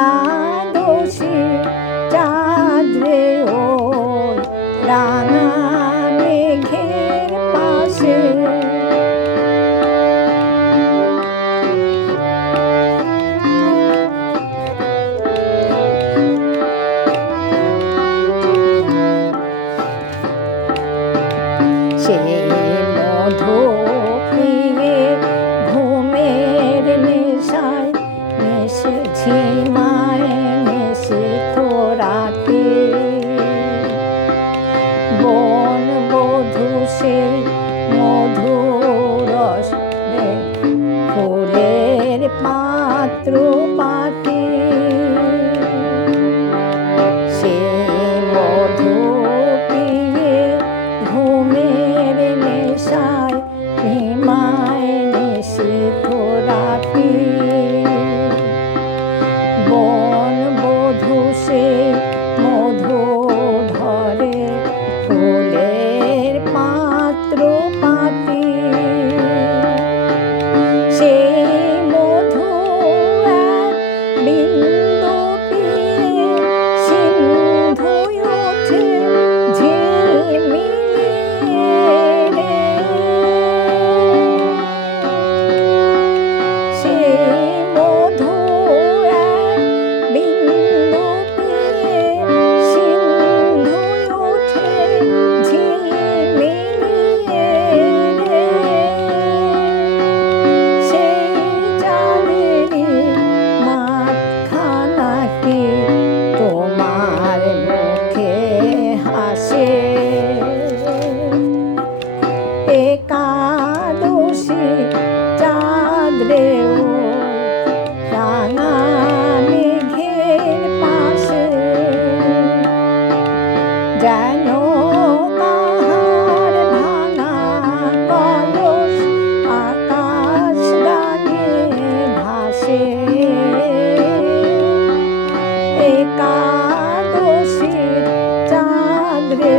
একাদশী চাঁদ রে ওই রাঙা মেঘের পাশে। সেই মধু পিয়ে ঘুমের নেশায় নেশেছি মায়ে নেশিত রাতে। বন বধূ সে মধুরস ফুলের পাত্র পাতে। সে মধু পিয়ে ঘুমের নেশায় হিমায় নেশিত রাতে। বন বধূ সে মধু ধরে ফুলের পাত্র পাতে। সে মধু এক বিন্দু পিয়ে সিন্ধু ওঠে ঝিলমিলিয়ে রে। সে মধু এক বিন্দু পিয়ে সিন্ধু ওঠে ঝিলমিলিয়ে রে। সেই চাঁদেরই মাথাখানাটি তোমার মুখে হাসে। একাদশী চাঁদ রে ওই রাঙা মেঘের পাশে। যেন কাহার ভাঙা কলস আকাশ গানে ভাসে। একাদশীর চাঁদ রে